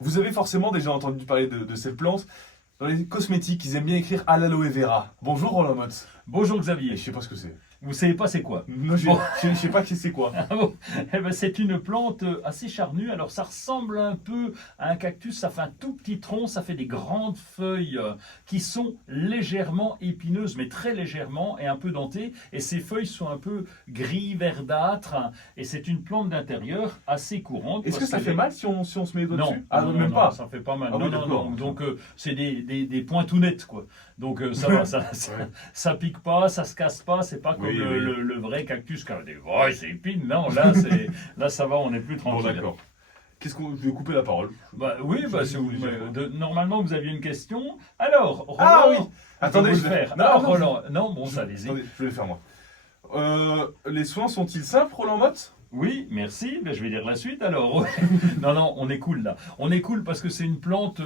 Vous avez forcément déjà entendu parler de cette plante. Dans les cosmétiques, ils aiment bien écrire à l'aloe vera. Bonjour Roland Motz. Bonjour Et Xavier. je sais pas ce que c'est. Vous savez pas c'est quoi? Non, Bon. je sais pas c'est quoi. Ah bon. Eh ben, c'est une plante assez charnue. Alors ça ressemble un peu à un cactus. Ça fait un tout petit tronc. Ça fait des grandes feuilles qui sont légèrement épineuses, mais très légèrement et un peu dentées. Et ces feuilles sont un peu gris verdâtres. Et c'est une plante d'intérieur assez courante. Est-ce que parce ça qu'elle fait est- mal si on se met les doigts Non, dessus? Ah non, non, non, même non, pas. ça fait pas mal. Ah Non, oui, non, d'accord. non. Donc c'est des points tout nets quoi. Donc ça va, Ouais. ça pique pas, ça se casse pas. C'est pas comme Oui, le, oui. le vrai cactus qui a des ouais, c'est épine. Non, là ça va, on est plus Bon, tranquille. d'accord. Je vais couper la parole. Bah oui, bah, Je- si vous- je- normalement vous aviez une question. Alors, Roland, Ah oui. attendez, Attendez, je vais faire. Non, Ah, non, Roland, non, bon, ça, allez-y. Attendez, je vais le faire moi. Les soins sont-ils simples, Roland Motz? Oui, merci. Ben, je vais dire la suite alors. Non, non, on est cool là. On est cool parce que c'est une plante,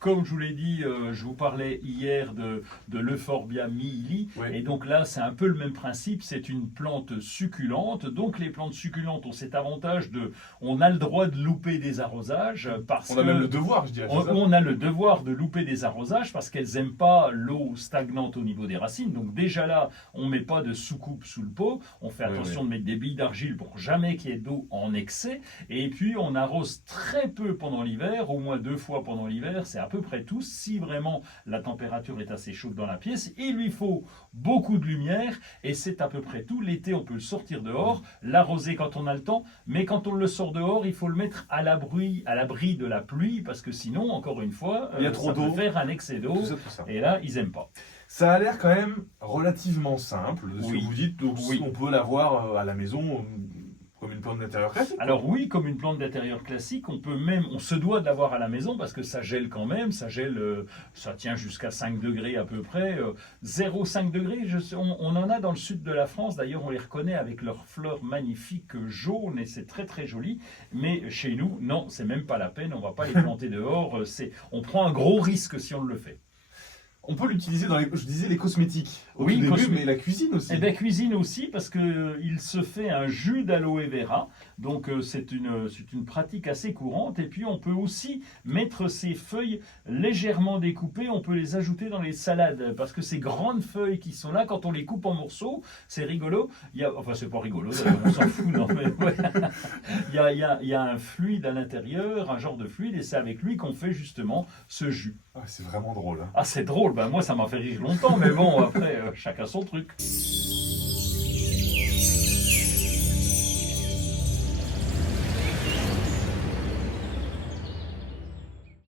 comme je vous l'ai dit, je vous parlais hier de l'Euphorbia miili. Oui. Et donc là, c'est un peu le même principe. C'est une plante succulente. Donc les plantes succulentes ont cet avantage on a le droit de louper des arrosages parce On a que même le devoir, je dirais. c'est ça on a le devoir de louper des arrosages parce qu'elles n'aiment pas l'eau stagnante au niveau des racines. Donc déjà là, on ne met pas de soucoupe sous le pot. On fait Oui, attention de mettre des billes d'argile pour jamais qu'il y ait d'eau en excès. Et puis on arrose très peu pendant l'hiver, au moins 2 fois pendant l'hiver. C'est à peu près tout. Si vraiment la température est assez chaude dans la pièce, il lui faut beaucoup de lumière et c'est à peu près tout. L'été, on peut le sortir dehors, l'arroser quand on a le temps, mais quand on le sort dehors, il faut le mettre à l'abri de la pluie parce que sinon, encore une fois, Il y a trop ça peut d'eau. faire un excès d'eau. Tout ça. Et là, ils aiment pas. Ça a l'air quand même relativement simple de ce Oui. que vous dites. Donc Oui. on peut l'avoir à la maison comme une plante d'intérieur classique. Alors oui, comme une plante d'intérieur classique, on se doit de l'avoir à la maison parce que ça gèle quand même, ça gèle, ça tient jusqu'à 5 degrés à peu près, 0,5 degrés, on en a dans le sud de la France, d'ailleurs on les reconnaît avec leurs fleurs magnifiques jaunes et c'est très très joli, mais chez nous, non, c'est même pas la peine, on va pas les planter dehors, on prend un gros risque si on le fait. On peut l'utiliser dans je disais les cosmétiques au Oui, tout début, mais la cuisine aussi. Eh bien, cuisine aussi, parce qu'il se fait un jus d'aloe vera. Donc, c'est une pratique assez courante. Et puis, on peut aussi mettre ces feuilles légèrement découpées. On peut les ajouter dans les salades. Parce que ces grandes feuilles qui sont là, quand on les coupe en morceaux, c'est rigolo. Enfin, c'est pas rigolo, d'ailleurs, on s'en fout. Non, mais, ouais. Il y a un fluide à l'intérieur, un genre de fluide. Et c'est avec lui qu'on fait justement ce jus. Ah, c'est vraiment drôle. Hein. Ah, c'est drôle. Ben, moi, ça m'a fait rire longtemps. Mais bon, après, chacun son truc.